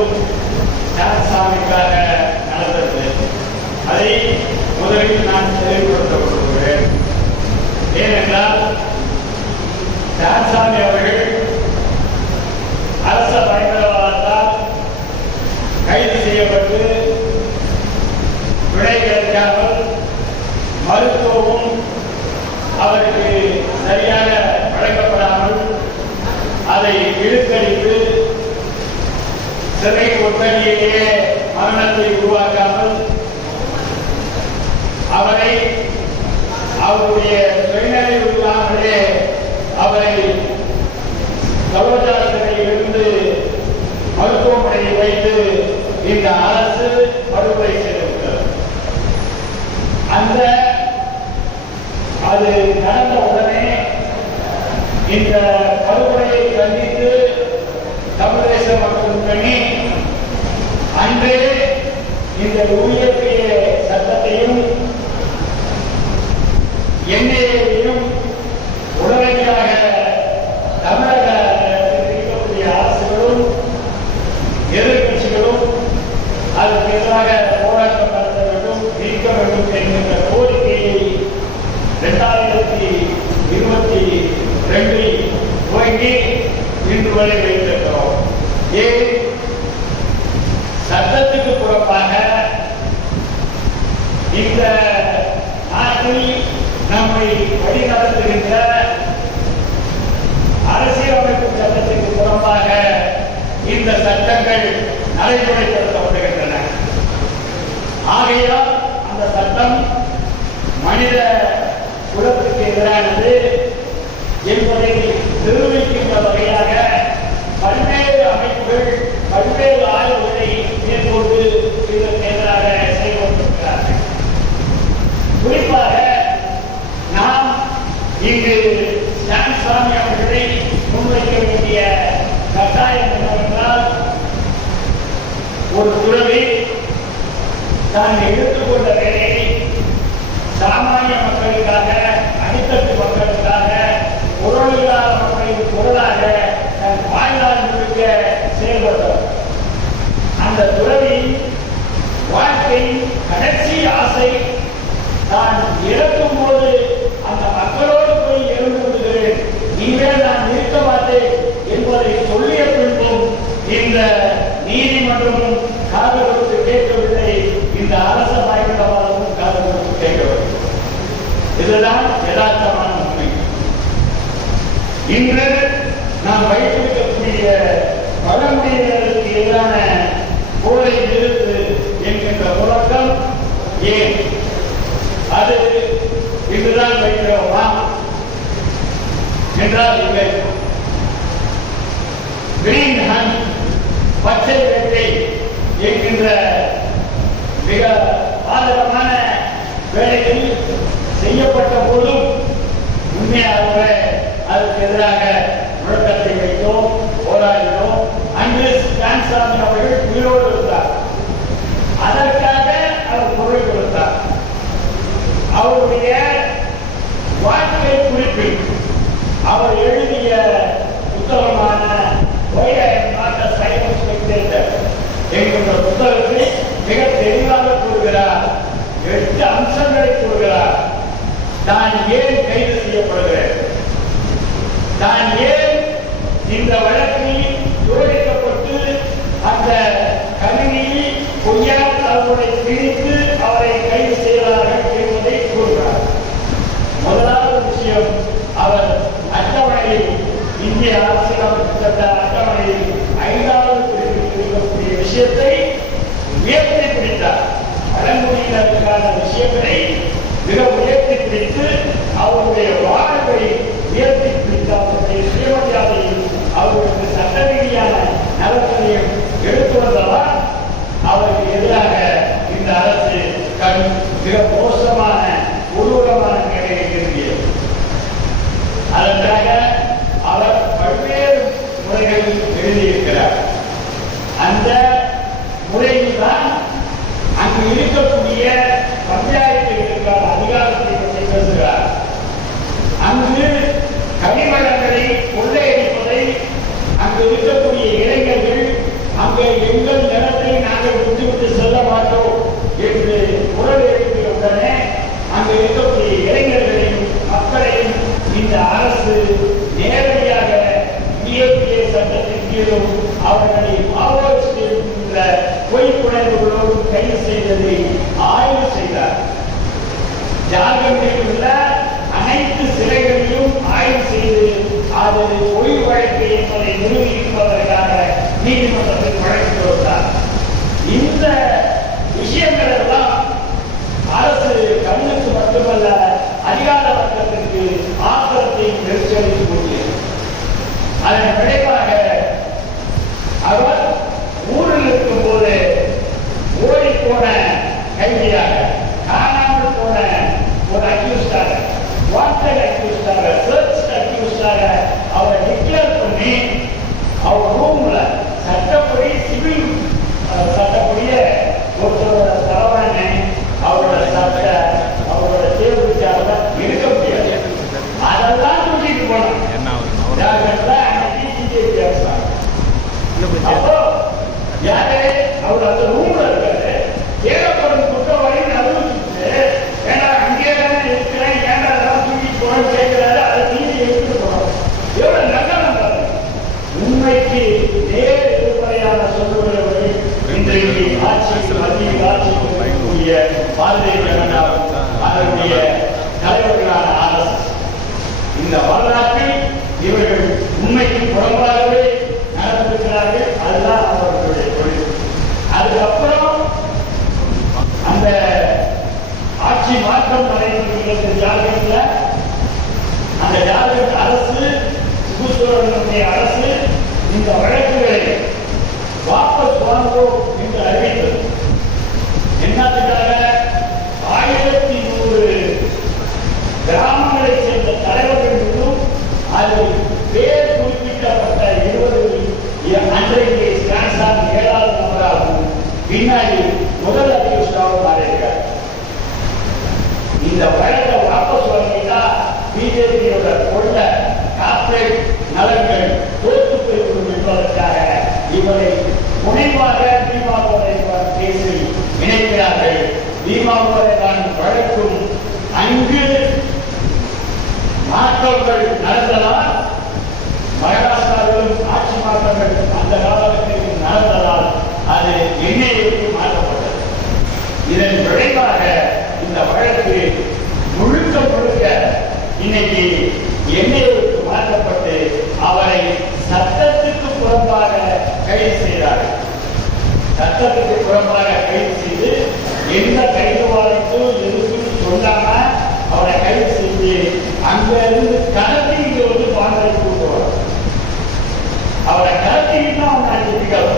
முழுவதும் சாமிக்காக நடந்தது. அதை முதலில் நான் தெளிவுபடுத்த விரும்புகிறேன் ஏனென்றால் சாமி அவர்கள் அரச பயங்கரவாதத்தால் கைது செய்யப்பட்டு விடை கிடைக்காமல் மருத்துவமும் அவருக்கு சரியாக வழங்கப்படாமல் அதை இழுத்தடித்து சிறை கொத்தடியிலேயே மரணத்தை உருவாக்காமல் அவரை அவருடைய சுயநிலை இல்லாமலே அவரை சரோஜா சிறையிலிருந்து மருத்துவமனையில் வைத்து இந்த அரசு படுகொலை செய்திருக்கிறது அந்த அது நடந்த உடனே இந்த படுகொலையை கண்டித்து தமிழ் தேச மக்கள் முன்னணி அன்றே இந்த ஊழியர்களிய சட்டத்தையும் என்ஐஏவையும் நம்மை வழிநடத்துகின்ற அரசியலமைப்பு சட்டத்திற்கு புறம்பாக இந்த சட்டங்கள் நடைமுறைப்படுத்தப்படுகின்றன. ஆகையால் அந்த சட்டம் மனித குலத்துக்கு எதிரானது என்பதை நிரூபிக்கின்ற வகையாக பல்வேறு அமைப்புகள் பல்வேறு ஆய்வுகளை மேற்கொண்டு இதற்கு எதிராக செயல்பட்டிருக்கிறார்கள் குறிப்பாக நாம் இங்கு சாமி அவர்களை முன்வைக்க வேண்டிய கட்டாயம் என்னவென்றால் ஒரு துறவி தான் எடுத்துக்கொண்ட வேலையை சாமானிய மக்களுக்காக அடித்தட்டு மக்களுக்காக குரல் இல்லாத மக்களின் குரலாக தன் வாழ்நாள் முழுக்க செயல்பட்டவர். அந்த துறவி வாழ்க்கை கடைசி ஆசை நான் இறக்கும் போது அந்த மக்களோடு போய் இறந்து விடுகிறேன் இனிமேல் நான் இருக்க மாட்டேன் என்பதை சொல்லிய பின்பும் இந்த நீதிமன்றமும் காது கொடுத்து கேட்கவில்லை இந்த அரச பயங்கரவாதமும் காது கொடுத்து கேட்கவில்லை இதுதான் யதார்த்தமான உண்மை. இன்று நாம் வைத்திருக்கக்கூடிய பழங்குடியினருக்கு எதிரான போரை நிறுத்து என்கின்ற முழக்கம் ஏன்? அது இன்றுதான் வைக்கிறோமா? என்றால் இல்லை. கிரீன் ஹன் பச்சை வேட்டை என்கின்ற மிக ஆதரவான வேலைகள் செய்யப்பட்ட போதும் உண்மையாகவே அதற்கு எதிராக முழக்கத்தை வைத்தோம் போராடினோம். அன்று ஸ்டான்சாமி அவர்கள் உயிரோடு இருந்தார். அதற்காக அவர் குரல் கொடுத்தார். அவருடைய வாழ்க்கை குறிப்பில் அவர் எழுதிய புத்தகமான என்கின்ற புத்தகத்தை மிக தெளிவாக கூறுகிறார் எட்டு அம்சங்களை கூறுகிறார். நான் ஏன் கைது செய்யப்படுகிறேன்? நான் ஏன் இந்த வழக்கில் விவரிக்கப்பட்டு அந்த கணினியில் பொய்யா தகவலை பிரித்து அவரை கைது செய்கிறார்கள் என்பதை கூறுகிறார். முதலாவது விஷயம் அவர் அட்டவணையில் இந்திய அரசியலமைப்பு அட்டவணையில் ஐந்தாவது பிரிவில் இருக்கக்கூடிய விஷயத்தை உயர்த்தி பிடித்தார். பழங்குடியினருக்கான விஷயங்களை எழுதியிருக்கிறார். அந்த முறையில்தான் அங்கு இருக்கக்கூடிய பஞ்சாயத்துகளுக்கான அதிகாரத்தை பற்றி பேசுகிறார். அங்கு கனிமரங்களை கொள்ளையடிப்பதை அங்கு இருக்கக்கூடிய இளைஞர்கள் அங்கு எங்கள் நிலத்தை நாங்கள் விட்டுவிட்டு செல்ல மாட்டோம் என்று குரல் எழுப்பிய உடனே அங்கு இருக்கக்கூடிய இளைஞர்களையும் மக்களையும் இந்த அரசு மீதும் அவர்களை மாவோயிஸ்ட் என்கின்ற பொய் செய்ததை ஆய்வு செய்தார். ஜார்க்கண்டில் உள்ள அனைத்து சிலைகளையும் ஆய்வு செய்து அது பொய் வழக்கு என்பதை நிரூபிப்பதற்காக நீதிமன்றத்தில் வழக்கு கொடுத்தார் இந்த இந்த வழக்குகளை வாபஸ் வாங்குவோம் என்று அறிவித்தது. என்னத்துக்காக? ஆயிரத்தி நூறு கிராமங்களை சேர்ந்த தலைவர்கள் மீதும் அதில் பேர் குறிப்பிட்டப்பட்ட இருபது அன்றைக்கு ஸ்டான்சான் ஏழாவது நபராகவும் பின்னாடி முதல் அத்தியுஷ்டாவும் மாறியிருக்கார். இந்த வழக்கை வாபஸ் வாங்கிட்டா பிஜேபியோட கொள்ளை கார்ப்பரேட் நலன்கள் தோற்று போய்விடும் என்பதற்காக இவரை முனைவாக பீமாவோரை கேஸில் இணைக்கிறார்கள் பீமாவோரை தான் வழக்கும் அங்கு மாற்றங்கள் நடந்ததால் மகாராஷ்டிராவிலும் ஆட்சி மாற்றங்கள் அந்த காலகட்டத்தில் நடந்ததால் அது எண்ணெய்க்கு மாற்றப்பட்டது. இதன் விளைவாக இந்த வழக்கு முழுக்க முழுக்க இன்னைக்கு எண்ணெய்க்கு மாற்றப்பட்டு அவரை சட்டத்துக்கு புறம்பாக கைது செய்தார்கள் சட்டத்துக்கு புறம்பாக கைது செய்து எந்த கைது வாரத்தும் எதுக்கும் சொல்லாம அவரை கைது செஞ்சு அங்க இருந்து கடத்தி இங்க வந்து பாண்டரை கூட்டு வரும் அவரை கடத்திட்டு அவங்க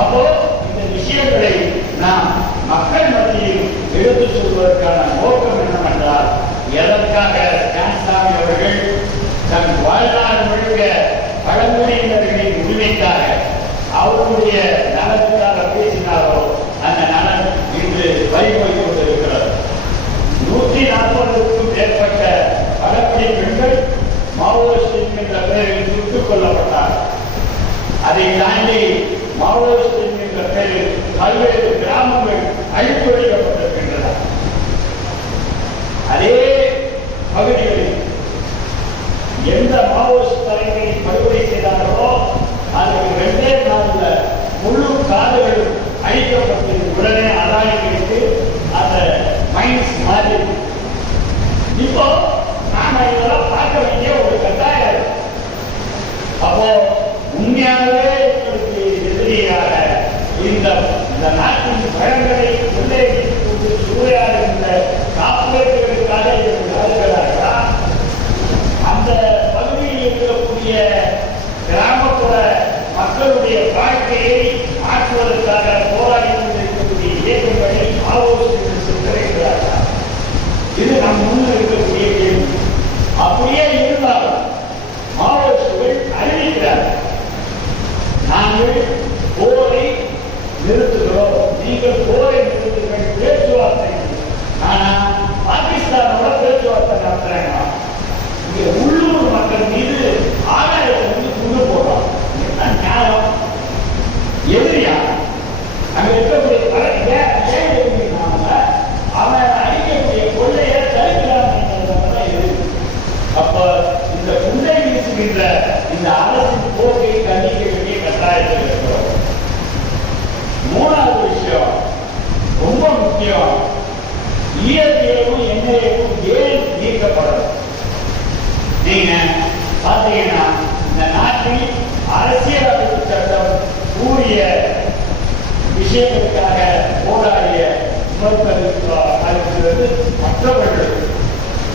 அப்போ இந்த விஷயங்களை நாம் மக்கள் மத்தியில் எடுத்து சொல்வதற்கான நோக்கம் என்னவென்றால் எதற்காக ஸ்டான்சாமி அவர்கள் தன் வாழ்நாள் முழுக்க பழங்குடியினர்களின் உரிமைக்காக அவர்களுடைய நலனுக்காக பேசினாரோ அந்த நலன் இன்று வழிபோய் கொண்டிருக்கிறது. நூற்றி நாற்பதுக்கும் மேற்பட்ட பழங்குடி பெண்கள் மாவோயிஸ்ட் என்கின்ற பெயரில் சுட்டுக் கொல்லப்பட்டார்கள். அதை தாண்டி மாவோயிஸ்ட் என்கின்ற பெயரில் பல்வேறு கிராமங்கள் அழித்தொழிக்கப்பட்டிருக்கின்றன அதே பகுதிகளில் எந்த மாவோயிஸ்ட் தலைவரை படுகொலை செய்தார்களோ அதற்கு ரெண்டே நாளில் முழு காடுகளும் அழிக்கப்பட்டு உடனே அதானிகளுக்கு அந்த மைண்ட்ஸ் மாறி இப்போ நாம இதெல்லாம் பார்க்க வேண்டிய ஒரு கட்டாயம். அப்போ உண்மையாகவே இந்த இந்த நாட்டின் பழங்களை உள்ளே கொண்டு சூறையாடுகின்ற காப்பீடுகளுக்காக இவர்கள் அந்த பகுதியில் இருக்கக்கூடிய கிராமப்புற மக்களுடைய வாழ்க்கையை ஆற்றுவதற்காக போராடி கொண்டிருக்கக்கூடிய இயக்கங்களை ஆலோசனை சென்றிருக்கிறார்களா இது நம் முன் இருக்கக்கூடிய கேள்வி அப்படியே இருந்தாலும் மாவோயிஸ்டுகள் அறிவிக்கிறார்கள் நாங்கள் போரை நிறுத்துகிறோம் நீங்கள் போரை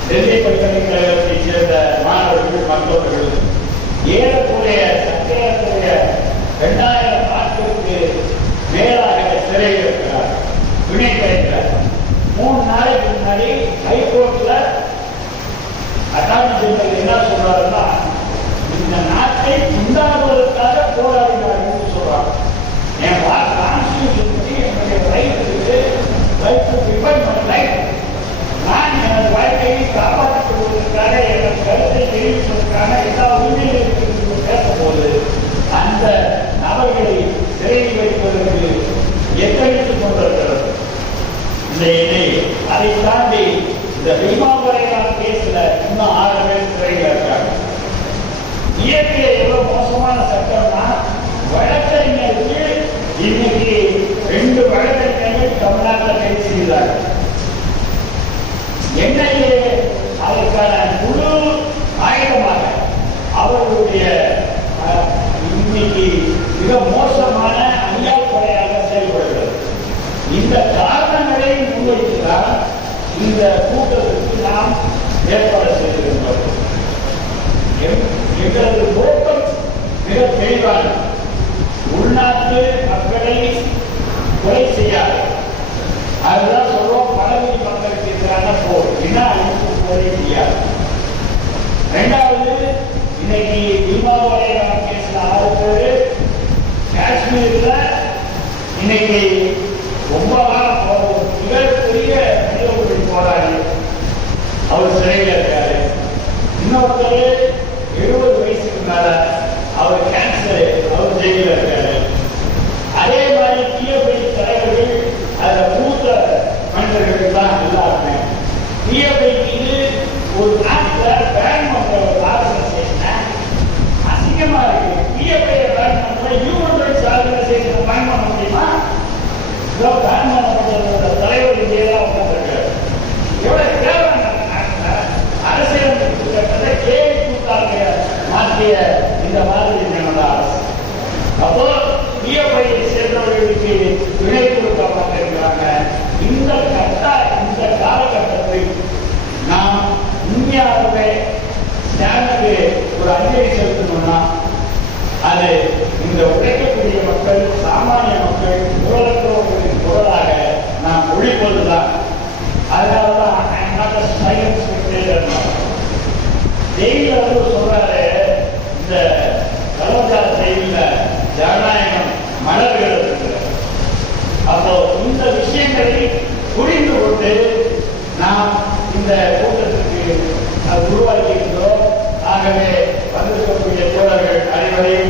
Desde கனவுகளை நிறைவேற்றுவதற்கு எத்தனைத்து கொண்டிருக்கிறது இந்த இணை அதை தாண்டி இந்த பீமாவரை நான் பேசல இன்னும் ஆறு பேர் சிறையில் இருக்காங்க. இயற்கையை எவ்வளவு எங்களது நோக்கம் மிக தெளிவான உள்நாட்டு மக்களை கொலை செய்யாது. அதுதான் சொல்றோம் பழகுடி மக்களுக்கு எதிரான போர். என்ன அழிப்பு போரே செய்யாது. ரெண்டாவது இன்னைக்கு தீபாவளி நம்ம பேசின ஆறு பேர் காஷ்மீர்ல இன்னைக்கு ரொம்ப நாள் மிகப்பெரிய மனித போராடி அவர் சிறையில் இருக்காரு. இன்னொருத்தர் Não, tá, não. ஜெயில வந்து சொல்றாரு இந்த கலவக்கார ஜெயில ஜனநாயகம் மலர் எழுதுகிறார் அப்போ இந்த விஷயங்களை புரிந்து கொண்டு நாம் இந்த கூட்டத்திற்கு உருவாக்கி இருந்தோம் ஆகவே வந்திருக்கக்கூடிய தோழர்கள் அனைவரையும்